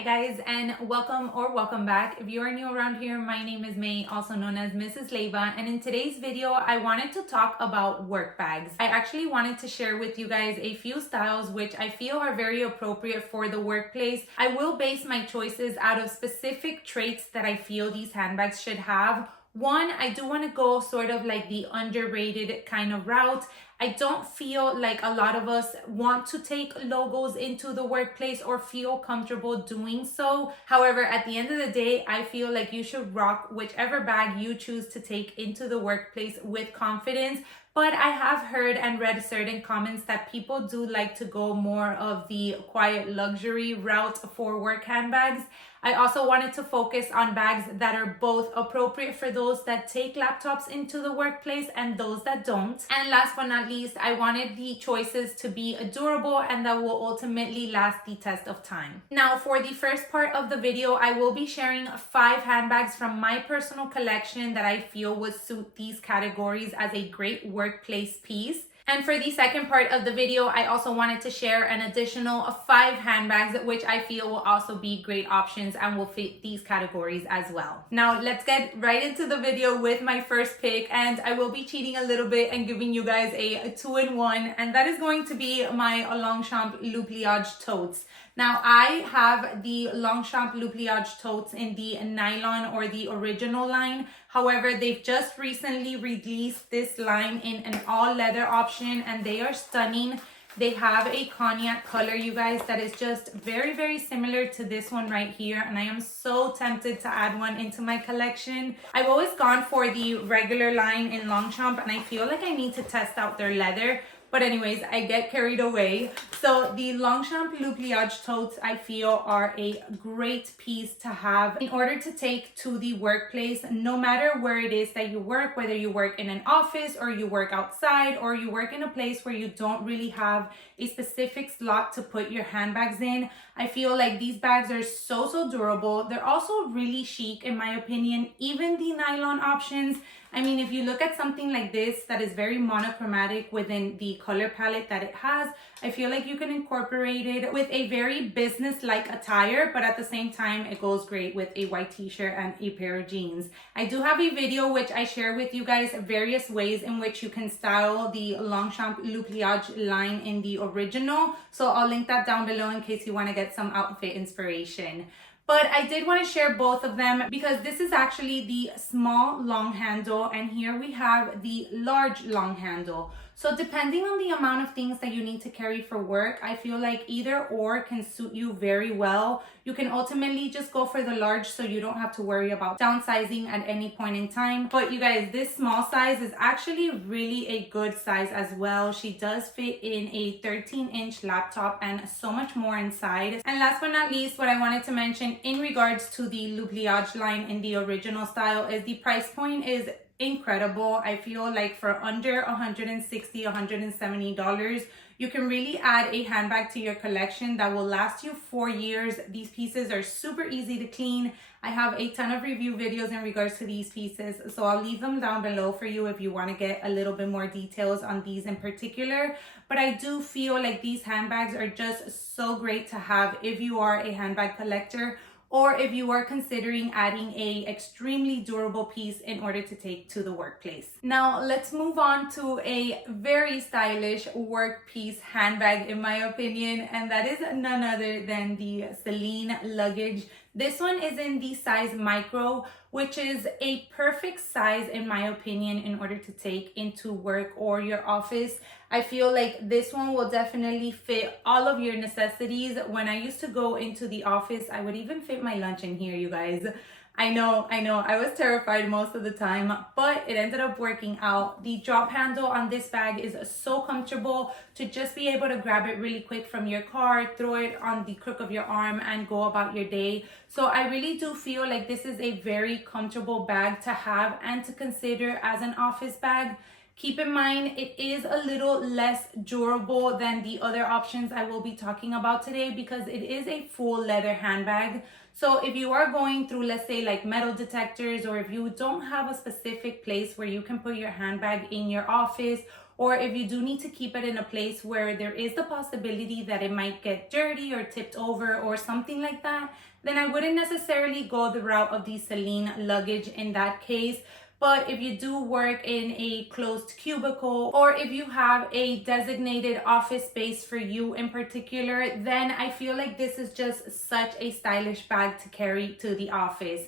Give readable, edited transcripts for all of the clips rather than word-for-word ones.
Hi guys, and welcome back. If you are new around here, my name is May, also known as Mrs. Leva, and in today's video I wanted to talk about work bags. I actually wanted to share with you guys a few styles which I feel are very appropriate for the workplace. I will base my choices out of specific traits that I feel these handbags should have. One, I do want to go sort of like the underrated kind of route. I don't feel like a lot of us want to take logos into the workplace or feel comfortable doing so. However, at the end of the day, I feel like you should rock whichever bag you choose to take into the workplace with confidence. But I have heard and read certain comments that people do like to go more of the quiet luxury route for work handbags. I also wanted to focus on bags that are both appropriate for those that take laptops into the workplace and those that don't. And last but not least, I wanted the choices to be durable and that will ultimately last the test of time. Now, for the first part of the video, I will be sharing 5 handbags from my personal collection that I feel would suit these categories as a great workplace piece. And for the second part of the video, I also wanted to share an additional 5 handbags which I feel will also be great options and will fit these categories as well. Now let's get right into the video with my first pick, and I will be cheating a little bit and giving you guys a 2-in-1, and that is going to be my Longchamp pliage totes. Now I have the Longchamp pliage totes in the nylon or the original line. However, they've just recently released this line in an all leather option and they are stunning. They have a cognac color, you guys, that is just very, very similar to this one right here. And I am so tempted to add one into my collection. I've always gone for the regular line in Longchamp and I feel like I need to test out their leather. But anyways, I get carried away. So the Longchamp pliage totes I feel are a great piece to have in order to take to the workplace, no matter where it is that you work, whether you work in an office or you work outside or you work in a place where you don't really have a specific slot to put your handbags in. I feel like these bags are so durable. They're also really chic in my opinion, even the nylon options. I mean, if you look at something like this that is very monochromatic within the color palette that it has, I feel like you can incorporate it with a very business-like attire, but at the same time, it goes great with a white t-shirt and a pair of jeans. I do have a video which I share with you guys various ways in which you can style the Longchamp pliage line in the original. So I'll link that down below in case you want to get some outfit inspiration. But I did want to share both of them because this is actually the small long handle and here we have the large long handle. So depending on the amount of things that you need to carry for work, I feel like either or can suit you very well. You can ultimately just go for the large so you don't have to worry about downsizing at any point in time. But you guys, this small size is actually really a good size as well. She does fit in a 13-inch laptop and so much more inside. And last but not least, what I wanted to mention in regards to the pliage line in the original style is the price point is incredible. I feel like for under $160, $170, you can really add a handbag to your collection that will last you 4 years. These pieces are super easy to clean. I have a ton of review videos in regards to these pieces, so I'll leave them down below for you if you want to get a little bit more details on these in particular. But I do feel like these handbags are just so great to have if you are a handbag collector or if you are considering adding a extremely durable piece in order to take to the workplace. Now let's move on to a very stylish work piece handbag in my opinion, and that is none other than the Seline luggage. This one is in the size micro, which is a perfect size in my opinion in order to take into work or your office. I feel like this one will definitely fit all of your necessities. When I used to go into the office, I would even fit my lunch in here, you guys. I know, I was terrified most of the time, but it ended up working out. The drop handle on this bag is so comfortable to just be able to grab it really quick from your car, throw it on the crook of your arm and go about your day. So I really do feel like this is a very comfortable bag to have and to consider as an office bag. Keep in mind, it is a little less durable than the other options I will be talking about today because it is a full leather handbag. So if you are going through, let's say like metal detectors, or if you don't have a specific place where you can put your handbag in your office or if you do need to keep it in a place where there is the possibility that it might get dirty or tipped over or something like that, then I wouldn't necessarily go the route of the Seline luggage in that case. But if you do work in a closed cubicle, or if you have a designated office space for you in particular, then I feel like this is just such a stylish bag to carry to the office.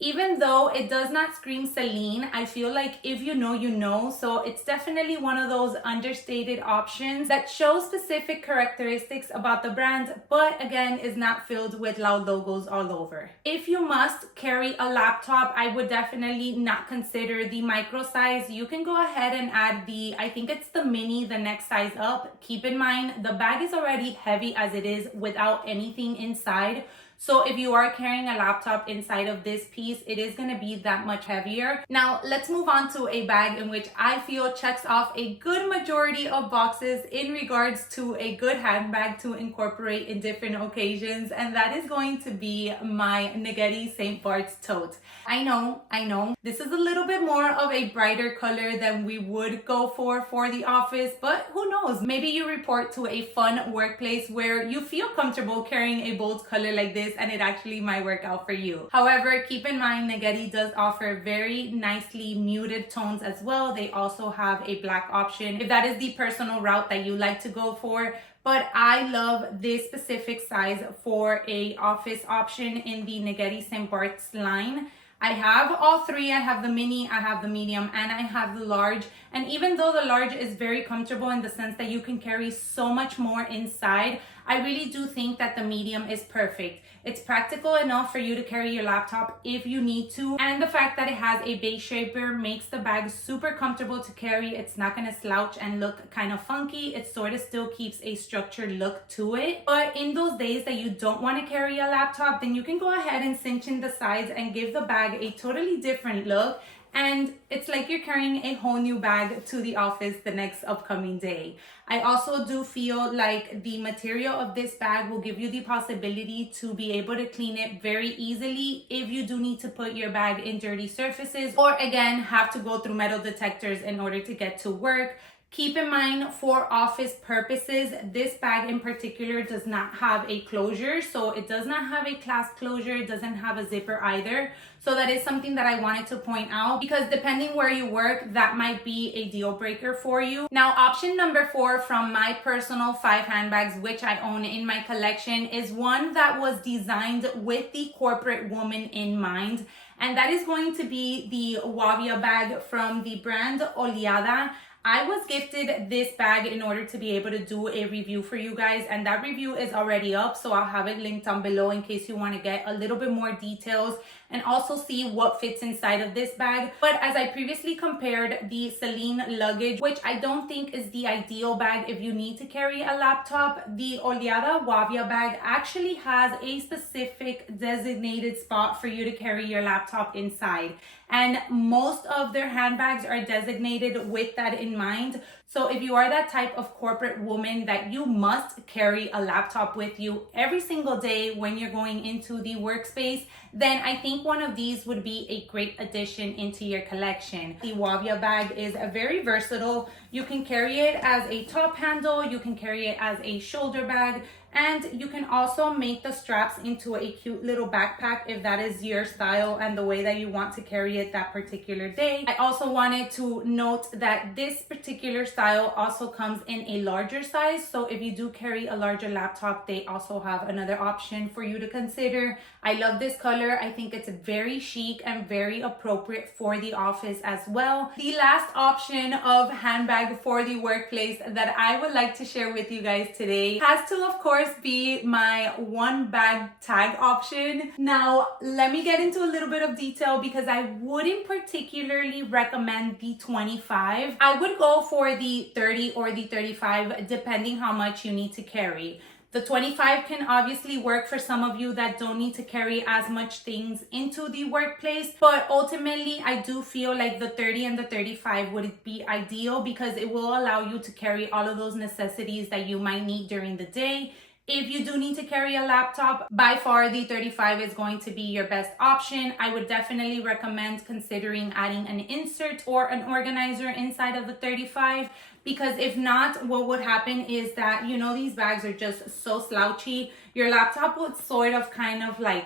Even though it does not scream Seline, I feel like if you know, you know. So it's definitely one of those understated options that show specific characteristics about the brand, but again, is not filled with loud logos all over. If you must carry a laptop, I would definitely not consider the micro size. You can go ahead and add the, I think it's the mini, the next size up. Keep in mind, the bag is already heavy as it is without anything inside. So if you are carrying a laptop inside of this piece, it is going to be that much heavier. Now, let's move on to a bag in which I feel checks off a good majority of boxes in regards to a good handbag to incorporate in different occasions. And that is going to be my Netti St. Bart's tote. I know, this is a little bit more of a brighter color than we would go for the office, but who knows? Maybe you report to a fun workplace where you feel comfortable carrying a bold color like this and it actually might work out for you. However, keep in mind, Netti does offer very nicely muted tones as well. They also have a black option if that is the personal route that you like to go for. But I love this specific size for a office option in the Netti St. Bart's line. I have all three. I have the mini, I have the medium, and I have the large. And even though the large is very comfortable in the sense that you can carry so much more inside, I really do think that the medium is perfect. It's practical enough for you to carry your laptop if you need to. And the fact that it has a base shaper makes the bag super comfortable to carry. It's not gonna slouch and look kind of funky. It sort of still keeps a structured look to it. But in those days that you don't wanna carry a laptop, then you can go ahead and cinch in the sides and give the bag a totally different look. And it's like you're carrying a whole new bag to the office the next upcoming day. I also do feel like the material of this bag will give you the possibility to be able to clean it very easily if you do need to put your bag in dirty surfaces, or again, have to go through metal detectors in order to get to work. Keep in mind, for office purposes, this bag in particular does not have a closure. So it does not have a clasp closure. It doesn't have a zipper either. So that is something that I wanted to point out, because depending where you work, that might be a deal breaker for you. Now, option number 4 from my personal 5 handbags, which I own in my collection, is one that was designed with the corporate woman in mind. And that is going to be the Oada bag from the brand Oada. I was gifted this bag in order to be able to do a review for you guys, and that review is already up, so I'll have it linked down below in case you want to get a little bit more details and also see what fits inside of this bag. But as I previously compared the Seline luggage, which I don't think is the ideal bag if you need to carry a laptop, the Oada bag actually has a specific designated spot for you to carry your laptop inside. And most of their handbags are designated with that in mind. So if you are that type of corporate woman that you must carry a laptop with you every single day when you're going into the workspace, then I think one of these would be a great addition into your collection. The Oada bag is very versatile. You can carry it as a top handle, you can carry it as a shoulder bag, and you can also make the straps into a cute little backpack if that is your style and the way that you want to carry it that particular day. I also wanted to note that this particular style also comes in a larger size. So if you do carry a larger laptop, they also have another option for you to consider. I love this color. I think it's very chic and very appropriate for the office as well. The last option of handbag for the workplace that I would like to share with you guys today has to, of course, be my one bag tag option. Now, let me get into a little bit of detail because I wouldn't particularly recommend the 25. I would go for the 30 or the 35, depending how much you need to carry. The 25 can obviously work for some of you that don't need to carry as much things into the workplace, but ultimately I do feel like the 30 and the 35 would be ideal because it will allow you to carry all of those necessities that you might need during the day. If you do need to carry a laptop, by far the 35 is going to be your best option. I would definitely recommend considering adding an insert or an organizer inside of the 35, because if not, what would happen is that, you know, these bags are just so slouchy. Your laptop would sort of kind of like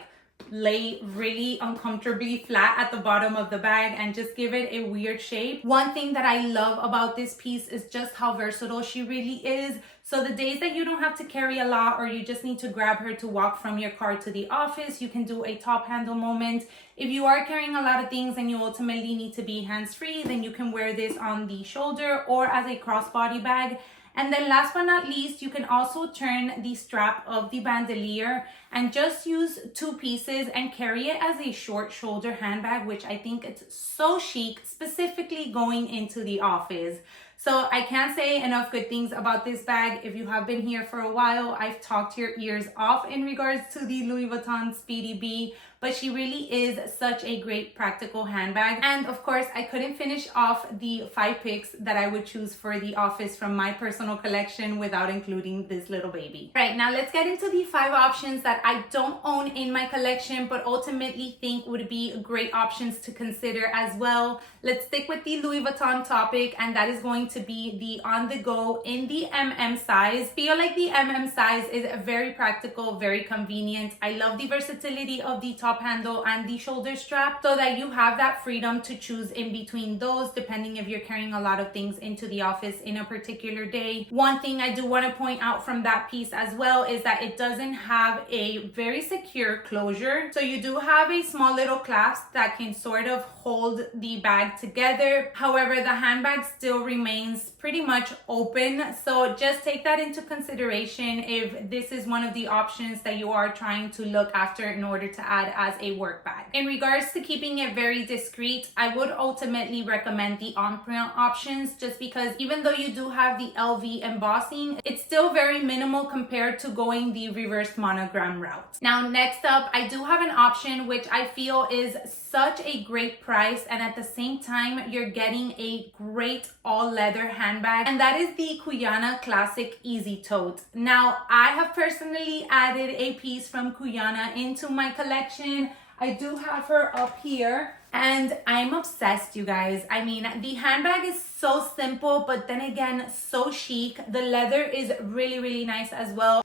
lay really uncomfortably flat at the bottom of the bag and just give it a weird shape. One thing that I love about this piece is just how versatile she really is. So the days that you don't have to carry a lot, or you just need to grab her to walk from your car to the office, you can do a top handle moment. If you are carrying a lot of things and you ultimately need to be hands-free, then you can wear this on the shoulder or as a crossbody bag. And then last but not least, you can also turn the strap of the bandolier and just use 2 pieces and carry it as a short shoulder handbag, which I think it's so chic, specifically going into the office. So I can't say enough good things about this bag. If you have been here for a while, I've talked your ears off in regards to the Louis Vuitton Speedy B, but she really is such a great practical handbag. And of course, I couldn't finish off the 5 picks that I would choose for the office from my personal collection without including this little baby. All right, now let's get into the 5 options that I don't own in my collection, but ultimately think would be great options to consider as well. Let's stick with the Louis Vuitton topic, and that is going to be the on the go in the MM size. Feel like the MM size is very practical, very convenient. I love the versatility of the top handle and the shoulder strap, so that you have that freedom to choose in between those, depending if you're carrying a lot of things into the office in a particular day. One thing I do want to point out from that piece as well is that it doesn't have a very secure closure. So you do have a small little clasp that can sort of hold the bag together. However, the handbag still remains pretty much open. So just take that into consideration if this is one of the options that you are trying to look after in order to add as a work bag. In regards to keeping it very discreet, I would ultimately recommend the on-print options, just because even though you do have the LV embossing, it's still very minimal compared to going the reverse monogram route. Now, next up, I do have an option which I feel is such a great price, and at the same time, you're getting a great all leather handbag, and that is the Cuyana Classic Easy Tote. Now, I have personally added a piece from Cuyana into my collection. I do have her up here, and I'm obsessed, you guys. I mean, the handbag is so simple, but then again, so chic. The leather is really, really nice as well.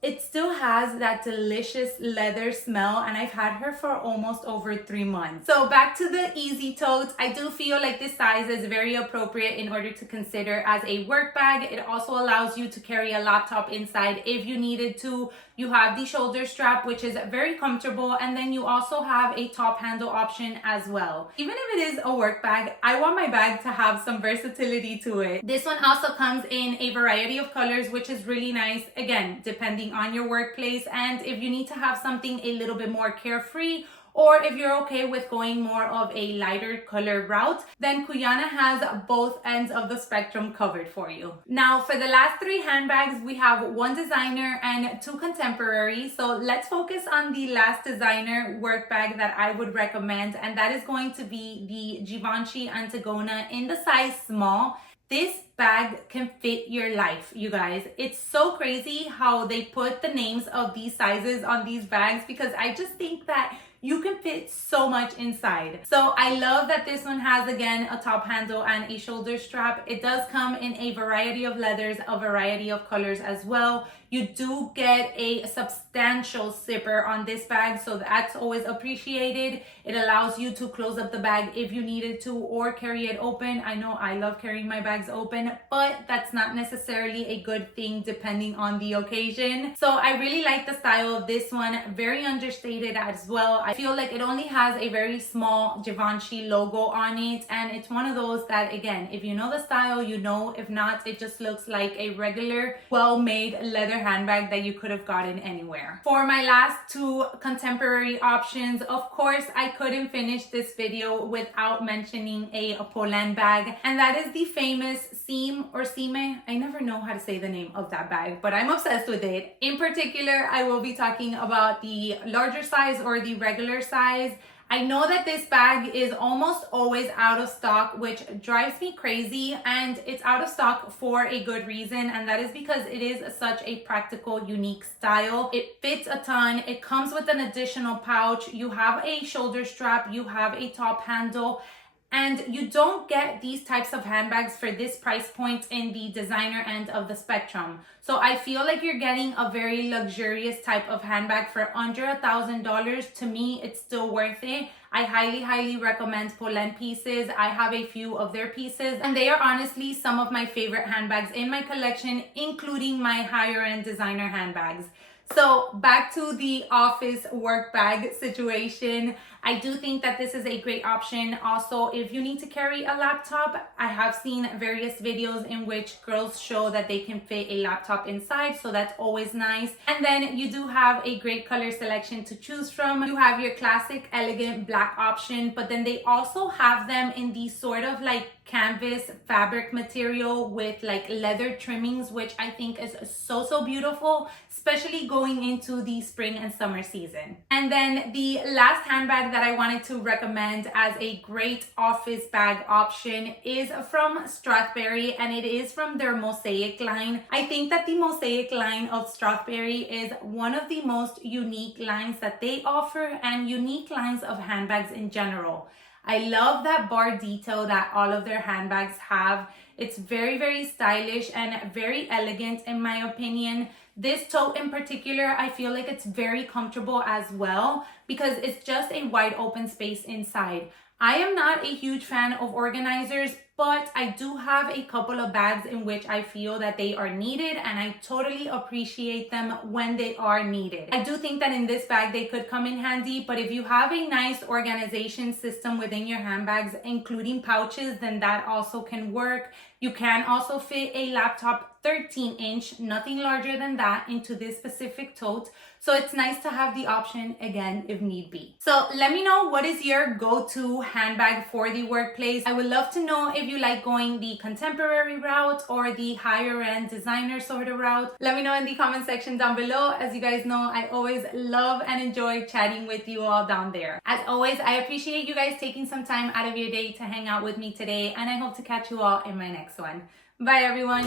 It still has that delicious leather smell, and I've had her for almost over 3 months. So back to the Easy Tote, I do feel like this size is very appropriate in order to consider as a work bag. It also allows you to carry a laptop inside if you needed to. You have the shoulder strap, which is very comfortable, and then you also have a top handle option as well. Even if it is a work bag, I want my bag to have some versatility to it. This one also comes in a variety of colors, which is really nice, again, depending on your workplace, and if you need to have something a little bit more carefree, or if you're okay with going more of a lighter color route, then Cuyana has both ends of the spectrum covered for you. Now, for the last 3 handbags, we have 1 designer and 2 contemporary. So let's focus on the last designer work bag that I would recommend, and that is going to be the Givenchy Antigona in the size small. This bag can fit your life, you guys. It's so crazy how they put the names of these sizes on these bags, because I just think that you can fit so much inside. So I love that this one has, again, a top handle and a shoulder strap. It does come in a variety of leathers, a variety of colors as well. You do get a substantial zipper on this bag, so that's always appreciated. It allows you to close up the bag if you needed to, or carry it open. I know I love carrying my bags open, but that's not necessarily a good thing depending on the occasion. So I really like the style of this one, very understated as well. I feel like it only has a very small Givenchy logo on it, and it's one of those that, again, if you know the style, you know. If not, it just looks like a regular, well-made leather handbag that you could have gotten anywhere. For my last 2 contemporary options, of course, I couldn't finish this video without mentioning a Poland bag, and that is the famous Seam or Sime. I never know how to say the name of that bag, but I'm obsessed with it. In particular, I will be talking about the larger size or the regular size. I know that this bag is almost always out of stock, which drives me crazy, and it's out of stock for a good reason, and that is because it is such a practical, unique style. It fits a ton. It comes with an additional pouch. You have a shoulder strap, you have a top handle, and you don't get these types of handbags for this price point in the designer end of the spectrum. So I feel like you're getting a very luxurious type of handbag for under $1,000. To me, it's still worth it. I highly recommend Polène pieces. I have a few of their pieces, and they are honestly some of my favorite handbags in my collection, including my higher end designer handbags. So back to the office work bag situation. I do think that this is a great option. Also, if you need to carry a laptop, I have seen various videos in which girls show that they can fit a laptop inside, so that's always nice. And then you do have a great color selection to choose from. You have your classic elegant black option, but then they also have them in these sort of like canvas fabric material with like leather trimmings, which I think is so beautiful, especially going into the spring and summer season. And then the last handbag that I wanted to recommend as a great office bag option is from Strathberry, and it is from their Mosaic line. I think that the Mosaic line of Strathberry is one of the most unique lines that they offer, and unique lines of handbags in general. I love that bar detail that all of their handbags have. It's very stylish and very elegant in my opinion. This tote in particular, I feel like it's very comfortable as well because it's just a wide open space inside. I am not a huge fan of organizers, but I do have a couple of bags in which I feel that they are needed, and I totally appreciate them when they are needed. I do think that in this bag they could come in handy, but if you have a nice organization system within your handbags, including pouches, then that also can work. You can also fit a laptop 13-inch, nothing larger than that, into this specific tote. So it's nice to have the option again if need be. So let me know, what is your go-to handbag for the workplace? I would love to know if you like going the contemporary route or the higher end designer sort of route. Let me know in the comment section down below. As you guys know, I always love and enjoy chatting with you all down there. As always, I appreciate you guys taking some time out of your day to hang out with me today, and I hope to catch you all in my next one. Bye everyone.